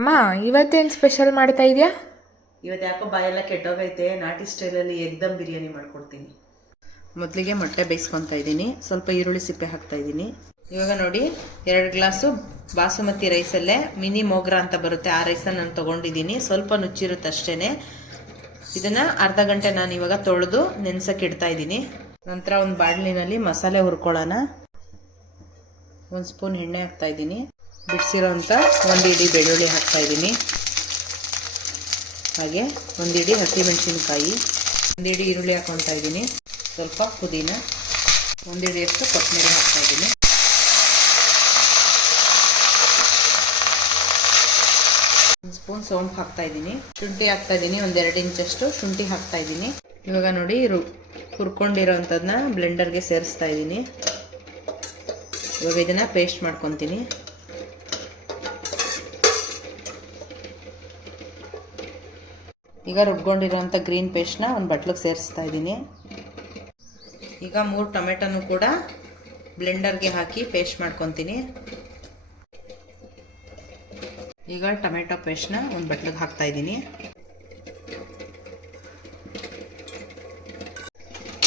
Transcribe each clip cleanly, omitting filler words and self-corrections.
ಅಮ್ಮ, ಇವತ್ತೇನು ಸ್ಪೆಷಲ್ ಮಾಡ್ತಾ ಇದೆಯಾ? ಇವತ್ತು ಯಾಕೋ ಬಾಯೆಲ್ಲ ಕೆಟ್ಟೋಗೈತೆ. ನಾಟಿ ಸ್ಟೈಲಲ್ಲಿ ಎಗ್ದಮ್ ಬಿರಿಯಾನಿ ಮಾಡ್ಕೊಡ್ತೀನಿ. ಮೊದಲಿಗೆ ಮೊಟ್ಟೆ ಬೇಯಿಸ್ಕೊತಾ ಇದ್ದೀನಿ. ಸ್ವಲ್ಪ ಈರುಳ್ಳಿ ಸಿಪ್ಪೆ ಹಾಕ್ತಾ ಇದ್ದೀನಿ. ಇವಾಗ ನೋಡಿ, 2 ಗ್ಲಾಸು ಬಾಸುಮತಿ ರೈಸಲ್ಲೇ ಮಿನಿ ಮೋಗ್ರಾ ಅಂತ ಬರುತ್ತೆ, ಆ ರೈಸನ್ನು ನಾನು ತೊಗೊಂಡಿದ್ದೀನಿ. ಸ್ವಲ್ಪ ನುಚ್ಚಿರುತ್ತೆ ಅಷ್ಟೇ. ಇದನ್ನು ಅರ್ಧ ಗಂಟೆ ನಾನು ಇವಾಗ ತೊಳೆದು ನೆನೆಸಕ್ಕೆ ಇಡ್ತಾ ಇದ್ದೀನಿ. ನಂತರ ಒಂದು ಬಾಣಲಿನಲ್ಲಿ ಮಸಾಲೆ ಹುರ್ಕೊಳ್ಳೋಣ. 1 ಸ್ಪೂನ್ ಎಣ್ಣೆ ಹಾಕ್ತಾ ಇದ್ದೀನಿ. ಬಿಡಿಸಿರೋಂಥ 1 ಇಡೀ ಬೆಳ್ಳುಳ್ಳಿ ಹಾಕ್ತಾ ಇದ್ದೀನಿ. ಹಾಗೆ 1 ಇಡೀ ಹಸಿಮೆಣಸಿನ್ಕಾಯಿ, 1 ಇಡೀ ಈರುಳ್ಳಿ ಹಾಕ್ಕೊತಾ ಇದ್ದೀನಿ. ಸ್ವಲ್ಪ ಪುದೀನ, 1 ಇಡಿಯಷ್ಟು ಕೊತ್ತಂಬರಿ ಹಾಕ್ತಾ ಇದ್ದೀನಿ. ಒಂದು ಸ್ಪೂನ್ ಸೋಂಪು ಹಾಕ್ತಾ ಇದ್ದೀನಿ. ಶುಂಠಿ ಹಾಕ್ತಾ ಇದ್ದೀನಿ, 1-2 ಇಂಚಷ್ಟು ಶುಂಠಿ ಹಾಕ್ತಾ ಇದ್ದೀನಿ. ಇವಾಗ ನೋಡಿ, ಹುರ್ಕೊಂಡಿರೋಂಥದ್ದನ್ನ ಬ್ಲೆಂಡರ್ಗೆ ಸೇರಿಸ್ತಾ ಇದ್ದೀನಿ. ಇವಾಗ ಇದನ್ನು ಪೇಸ್ಟ್ ಮಾಡ್ಕೊತೀನಿ. ಈಗ ರುಬ್ಕೊಂಡಿರೋಂಥ ಗ್ರೀನ್ ಪೇಸ್ಟ್ನ ಒಂದು ಬಟ್ಲಿಗೆ ಸೇರಿಸ್ತಾ ಇದ್ದೀನಿ. ಈಗ 3 ಟೊಮೆಟೊನೂ ಕೂಡ ಬ್ಲೆಂಡರ್ಗೆ ಹಾಕಿ ಪೇಸ್ಟ್ ಮಾಡ್ಕೊತೀನಿ. ಈಗ ಟೊಮೆಟೊ ಪೇಸ್ಟ್ನ ಒಂದು ಬಟ್ಲಿಗೆ ಹಾಕ್ತಾ ಇದ್ದೀನಿ.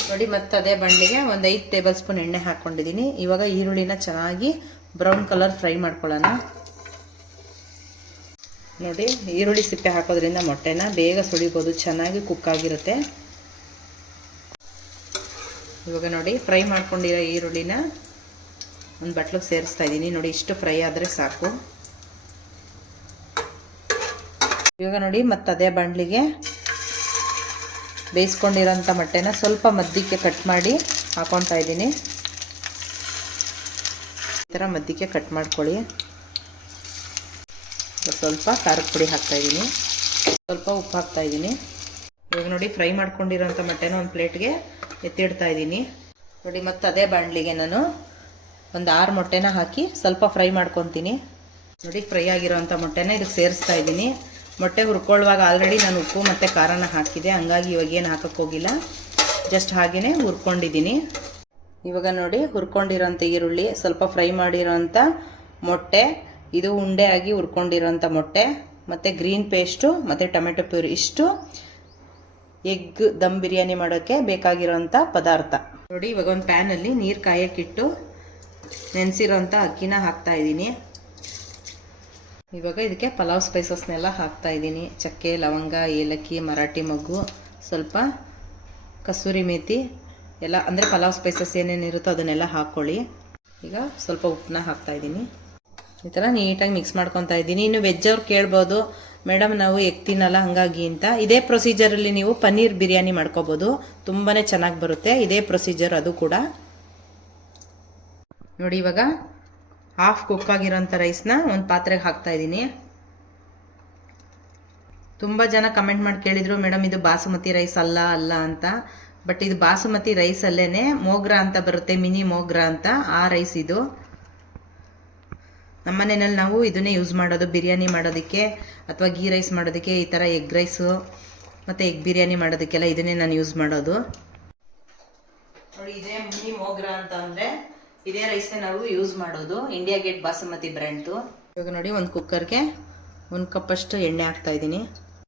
ನೋಡಿ, ಮತ್ತೆ ಅದೇ ಬಾಣಲಿಗೆ ಒಂದು 5 ಟೇಬಲ್ ಸ್ಪೂನ್ ಎಣ್ಣೆ ಹಾಕ್ಕೊಂಡಿದ್ದೀನಿ. ಇವಾಗ ಈರುಳ್ಳಿನ ಚೆನ್ನಾಗಿ ಬ್ರೌನ್ ಕಲರ್ ಫ್ರೈ ಮಾಡ್ಕೊಳ್ಳೋಣ. ನೋಡಿ, ಈರುಳ್ಳಿ ಸಿಪ್ಪೆ ಹಾಕೋದ್ರಿಂದ ಮೊಟ್ಟೆನ ಬೇಗ ಸುಳಿಬೋದು, ಚೆನ್ನಾಗಿ ಕುಕ್ ಆಗಿರುತ್ತೆ. ಇವಾಗ ನೋಡಿ, ಫ್ರೈ ಮಾಡ್ಕೊಂಡಿರೋ ಈರುಳ್ಳಿನ ಒಂದು ಬಟ್ಲಿಗೆ ಸೇರಿಸ್ತಾ ಇದ್ದೀನಿ. ನೋಡಿ, ಇಷ್ಟು ಫ್ರೈ ಆದರೆ ಸಾಕು. ಇವಾಗ ನೋಡಿ, ಮತ್ತೆ ಅದೇ ಬಾಣಲಿಗೆ ಬೇಯಿಸ್ಕೊಂಡಿರೋಂಥ ಮೊಟ್ಟೆನ ಸ್ವಲ್ಪ ಮಧ್ಯಕ್ಕೆ ಕಟ್ ಮಾಡಿ ಹಾಕೊತಾ ಇದ್ದೀನಿ. ಈ ಥರ ಮಧ್ಯಕ್ಕೆ ಕಟ್ ಮಾಡ್ಕೊಳ್ಳಿ. ಸ್ವಲ್ಪ ಖಾರದ ಪುಡಿ ಹಾಕ್ತಾ ಇದ್ದೀನಿ, ಸ್ವಲ್ಪ ಉಪ್ಪು ಹಾಕ್ತಾ ಇದ್ದೀನಿ. ಇವಾಗ ನೋಡಿ, ಫ್ರೈ ಮಾಡ್ಕೊಂಡಿರೋಂಥ ಮೊಟ್ಟೆನ ಒಂದು ಪ್ಲೇಟ್ಗೆ ಎತ್ತಿಡ್ತಾ ಇದ್ದೀನಿ. ನೋಡಿ, ಮತ್ತು ಅದೇ ಬಾಣಲಿಗೆ ನಾನು ಒಂದು 6 ಮೊಟ್ಟೆನ ಹಾಕಿ ಸ್ವಲ್ಪ ಫ್ರೈ ಮಾಡ್ಕೊತೀನಿ. ನೋಡಿ, ಫ್ರೈ ಆಗಿರೋಂಥ ಮೊಟ್ಟೆನ ಇದಕ್ಕೆ ಸೇರಿಸ್ತಾ ಇದ್ದೀನಿ. ಮೊಟ್ಟೆ ಹುರ್ಕೊಳ್ಳುವಾಗ ಆಲ್ರೆಡಿ ನಾನು ಉಪ್ಪು ಮತ್ತು ಖಾರನ ಹಾಕಿದೆ, ಹಂಗಾಗಿ ಇವಾಗೇನು ಹಾಕೋಕ್ಕೆ ಹೋಗಿಲ್ಲ, ಜಸ್ಟ್ ಹಾಗೇ ಹುರ್ಕೊಂಡಿದ್ದೀನಿ. ಇವಾಗ ನೋಡಿ, ಹುರ್ಕೊಂಡಿರೋಂಥ ಈರುಳ್ಳಿ, ಸ್ವಲ್ಪ ಫ್ರೈ ಮಾಡಿರೋಂಥ ಮೊಟ್ಟೆ, ಇದು ಉಂಡೆ ಆಗಿ ಹುರ್ಕೊಂಡಿರೋಂಥ ಮೊಟ್ಟೆ, ಮತ್ತು ಗ್ರೀನ್ ಪೇಸ್ಟು ಮತ್ತು ಟೊಮೆಟೊ ಪ್ಯೂರಿ, ಇಷ್ಟು ಎಗ್ ದಮ್ ಬಿರಿಯಾನಿ ಮಾಡೋಕ್ಕೆ ಬೇಕಾಗಿರೋಂಥ ಪದಾರ್ಥ. ನೋಡಿ, ಇವಾಗ ಒಂದು ಪ್ಯಾನಲ್ಲಿ ನೀರು ಕಾಯಕ್ಕಿಟ್ಟು ನೆನೆಸಿರೋಂಥ ಅಕ್ಕಿನ ಹಾಕ್ತಾ ಇದ್ದೀನಿ. ಇವಾಗ ಇದಕ್ಕೆ ಪಲಾವ್ ಸ್ಪೈಸಸ್ನೆಲ್ಲ ಹಾಕ್ತಾ ಇದ್ದೀನಿ. ಚಕ್ಕೆ, ಲವಂಗ, ಏಲಕ್ಕಿ, ಮರಾಠಿ ಮೊಗ್ಗು, ಸ್ವಲ್ಪ ಕಸೂರಿ ಮೇಥಿ ಎಲ್ಲ, ಅಂದರೆ ಪಲಾವ್ ಸ್ಪೈಸಸ್ ಏನೇನಿರುತ್ತೋ ಅದನ್ನೆಲ್ಲ ಹಾಕ್ಕೊಳ್ಳಿ. ಈಗ ಸ್ವಲ್ಪ ಉಪ್ಪನ್ನ ಹಾಕ್ತಾ ಇದ್ದೀನಿ. ಈ ಥರ ನೀಟಾಗಿ ಮಿಕ್ಸ್ ಮಾಡ್ಕೊತಾ ಇದ್ದೀನಿ. ಇನ್ನು ವೆಜ್ ಅವ್ರು ಕೇಳ್ಬೋದು, ಮೇಡಮ್ ನಾವು ಎಗ್ ತಿನ್ನಲ್ಲ ಹಂಗಾಗಿ ಅಂತ. ಇದೇ ಪ್ರೊಸೀಜರಲ್ಲಿ ನೀವು ಪನ್ನೀರ್ ಬಿರಿಯಾನಿ ಮಾಡ್ಕೋಬೋದು, ತುಂಬಾ ಚೆನ್ನಾಗಿ ಬರುತ್ತೆ. ಇದೇ ಪ್ರೊಸೀಜರ್ ಅದು ಕೂಡ. ನೋಡಿ, ಇವಾಗ ಹಾಫ್ ಕುಕ್ ಆಗಿರೋಂಥ ರೈಸ್ನ ಒಂದು ಪಾತ್ರೆಗೆ ಹಾಕ್ತಾ ಇದ್ದೀನಿ. ತುಂಬ ಜನ ಕಮೆಂಟ್ ಮಾಡಿ ಕೇಳಿದರು, ಮೇಡಮ್ ಇದು ಬಾಸುಮತಿ ರೈಸ್ ಅಲ್ಲ ಅಂತ. ಬಟ್ ಇದು ಬಾಸುಮತಿ ರೈಸ್ ಅಲ್ಲೇ ಮೋಗ್ರಾ ಅಂತ ಬರುತ್ತೆ, ಮಿನಿ ಮೋಗ್ರಾ ಅಂತ, ಆ ರೈಸ್ ಇದು. ನಮ್ಮ ಮನೆಯಲ್ಲಿ ನಾವು ಇದನ್ನೇ ಯೂಸ್ ಮಾಡೋದು ಬಿರಿಯಾನಿ ಮಾಡೋದಕ್ಕೆ, ಅಥವಾ ಗೀ ರೈಸ್ ಮಾಡೋದಕ್ಕೆ, ಈ ಥರ ಎಗ್ ರೈಸು ಮತ್ತು ಎಗ್ ಬಿರಿಯಾನಿ ಮಾಡೋದಕ್ಕೆಲ್ಲ ಇದನ್ನೇ ನಾನು ಯೂಸ್ ಮಾಡೋದು. ನೋಡಿ, ಇದೇ ಮಿನಿ ಮೋಗ್ರಾ ಅಂತ ಅಂದರೆ ಇದೇ ರೈಸ್ನೇ ನಾವು ಯೂಸ್ ಮಾಡೋದು, ಇಂಡಿಯಾ ಗೇಟ್ ಬಾಸುಮತಿ ಬ್ರ್ಯಾಂಡ್ದು. ಇವಾಗ ನೋಡಿ, ಒಂದು ಕುಕ್ಕರ್ಗೆ 1 ಕಪ್ಪಷ್ಟು ಎಣ್ಣೆ ಹಾಕ್ತಾ ಇದ್ದೀನಿ.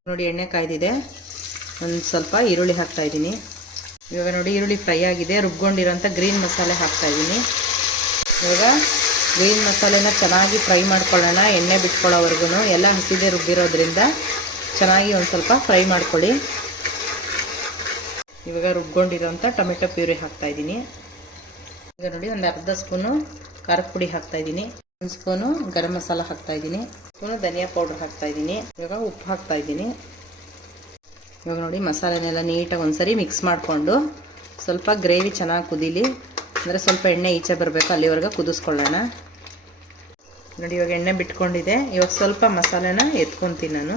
ನೋಡಿ, ಎಣ್ಣೆ ಕಾಯ್ದಿದೆ, ಒಂದು ಸ್ವಲ್ಪ ಈರುಳ್ಳಿ ಹಾಕ್ತಾ ಇದ್ದೀನಿ. ಇವಾಗ ನೋಡಿ, ಈರುಳ್ಳಿ ಫ್ರೈ ಆಗಿದೆ. ರುಬ್ಕೊಂಡಿರೋಂಥ ಗ್ರೀನ್ ಮಸಾಲೆ ಹಾಕ್ತಾ ಇದ್ದೀನಿ. ಇವಾಗ ಗ್ರೀನ್ ಮಸಾಲೆನ ಚೆನ್ನಾಗಿ ಫ್ರೈ ಮಾಡ್ಕೊಳ್ಳೋಣ, ಎಣ್ಣೆ ಬಿಟ್ಕೊಳ್ಳೋವರೆಗೂ. ಎಲ್ಲ ಹಸಿದೆ ರುಬ್ಬಿರೋದ್ರಿಂದ ಚೆನ್ನಾಗಿ ಒಂದು ಸ್ವಲ್ಪ ಫ್ರೈ ಮಾಡ್ಕೊಳ್ಳಿ. ಇವಾಗ ರುಬ್ಕೊಂಡಿರೋಂಥ ಟೊಮೆಟೊ ಪ್ಯೂರಿ ಹಾಕ್ತಾ ಇದ್ದೀನಿ. ಈಗ ನೋಡಿ, ಒಂದು ಅರ್ಧ ಸ್ಪೂನು ಖಾರದ ಪುಡಿ ಹಾಕ್ತಾ ಇದ್ದೀನಿ, 1 ಸ್ಪೂನು ಗರಂ ಮಸಾಲ ಹಾಕ್ತಾ ಇದ್ದೀನಿ, 1 ಸ್ಪೂನು ಧನಿಯಾ ಪೌಡ್ರ್ ಹಾಕ್ತಾ ಇದ್ದೀನಿ. ಇವಾಗ ಉಪ್ಪು ಹಾಕ್ತಾ ಇದ್ದೀನಿ. ಇವಾಗ ನೋಡಿ, ಮಸಾಲೆನೆಲ್ಲ ನೀಟಾಗಿ ಒಂದ್ಸರಿ ಮಿಕ್ಸ್ ಮಾಡಿಕೊಂಡು ಸ್ವಲ್ಪ ಗ್ರೇವಿ ಚೆನ್ನಾಗಿ ಕುದೀಲಿ, ಅಂದರೆ ಸ್ವಲ್ಪ ಎಣ್ಣೆ ಈಚೆ ಬರಬೇಕು, ಅಲ್ಲಿವರೆಗೆ ಕುದಿಸ್ಕೊಳ್ಳೋಣ. ನೋಡಿ, ಇವಾಗ ಎಣ್ಣೆ ಬಿಟ್ಕೊಂಡಿದೆ. ಇವಾಗ ಸ್ವಲ್ಪ ಮಸಾಲೆನ ಎತ್ಕೊತೀನಿ ನಾನು.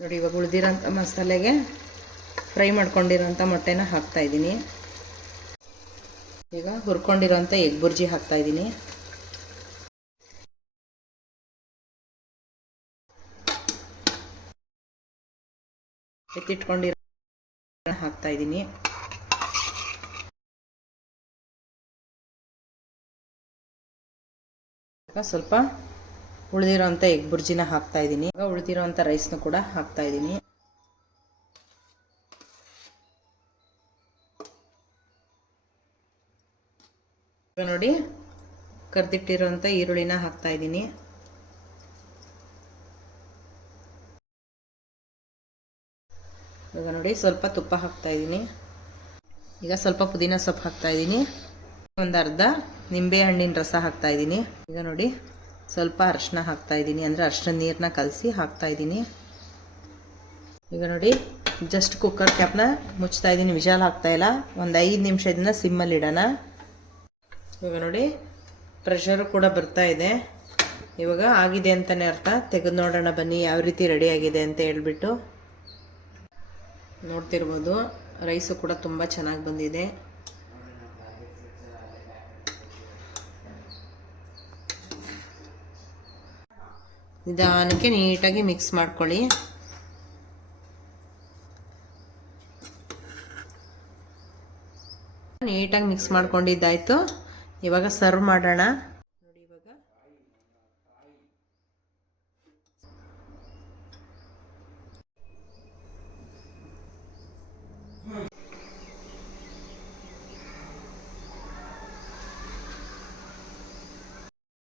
ನೋಡಿ, ಇವಾಗ ಉಳಿದಿರೋಂಥ ಮಸಾಲೆಗೆ ಫ್ರೈ ಮಾಡ್ಕೊಂಡಿರೋಂಥ ಮೊಟ್ಟೆನ ಹಾಕ್ತಾ ಇದ್ದೀನಿ. ಈಗ ಹುರ್ಕೊಂಡಿರೋಂಥ ಎಗ್ ಬುರ್ಜಿ ಹಾಕ್ತಾ ಇದ್ದೀನಿ. ಎತ್ತಿಟ್ಕೊಂಡಿರೋ ಹಾಕ್ತಾ ಇದ್ದೀನಿ. ಸ್ವಲ್ಪ ಉಳಿದಿರೋಂಥ ಎಗ್ ಬುರ್ಜಿನ ಹಾಕ್ತಾಯಿದ್ದೀನಿ. ಇವಾಗ ಉಳಿದಿರೋಂಥ ರೈಸ್ನು ಕೂಡ ಹಾಕ್ತಾಯಿದ್ದೀನಿ. ಇವಾಗ ನೋಡಿ ಕರ್ದಿಟ್ಟಿರೋಂಥ ಈರುಳ್ಳಿನ ಹಾಕ್ತಾಯಿದ್ದೀನಿ. ಇವಾಗ ನೋಡಿ ಸ್ವಲ್ಪ ತುಪ್ಪ ಹಾಕ್ತಾಯಿದ್ದೀನಿ. ಈಗ ಸ್ವಲ್ಪ ಪುದೀನ ಸೊಪ್ಪು ಹಾಕ್ತಾಯಿದ್ದೀನಿ. ಒಂದು ಅರ್ಧ ನಿಂಬೆ ಹಣ್ಣಿನ ರಸ ಹಾಕ್ತಾಯಿದ್ದೀನಿ. ಈಗ ನೋಡಿ ಸ್ವಲ್ಪ ಅರಿಶಿನ ಹಾಕ್ತಾಯಿದ್ದೀನಿ, ಅಂದರೆ ಅರಿಶಿನ ನೀರನ್ನ ಕಲಸಿ ಹಾಕ್ತಾಯಿದ್ದೀನಿ. ಈಗ ನೋಡಿ ಜಸ್ಟ್ ಕುಕ್ಕರ್ ಕ್ಯಾಪ್ನ ಮುಚ್ತಾಯಿದ್ದೀನಿ, ವಿಶಾಲ್ ಹಾಕ್ತಾಯಿಲ್ಲ. ಒಂದು 5 ನಿಮಿಷ ಇದನ್ನ ಸಿಮ್ಮಲ್ಲಿ ಇಡೋಣ. ಇವಾಗ ನೋಡಿ ಪ್ರೆಷರು ಕೂಡ ಬರ್ತಾ ಇದೆ. ಇವಾಗ ಆಗಿದೆ ಅಂತಲೇ ಅರ್ಥ. ತೆಗೆದು ನೋಡೋಣ ಬನ್ನಿ ಯಾವ ರೀತಿ ರೆಡಿ ಆಗಿದೆ ಅಂತ ಹೇಳ್ಬಿಟ್ಟು. ನೋಡ್ತಿರ್ಬೋದು ರೈಸು ಕೂಡ ತುಂಬ ಚೆನ್ನಾಗಿ ಬಂದಿದೆ. ನಿಧಾನಕ್ಕೆ ನೀಟಾಗಿ ಮಿಕ್ಸ್ ಮಾಡ್ಕೊಳ್ಳಿ. ನೀಟಾಗಿ ಮಿಕ್ಸ್ ಮಾಡ್ಕೊಂಡಿದ್ದಾಯಿತು. ಇವಾಗ ಸರ್ವ್ ಮಾಡೋಣ.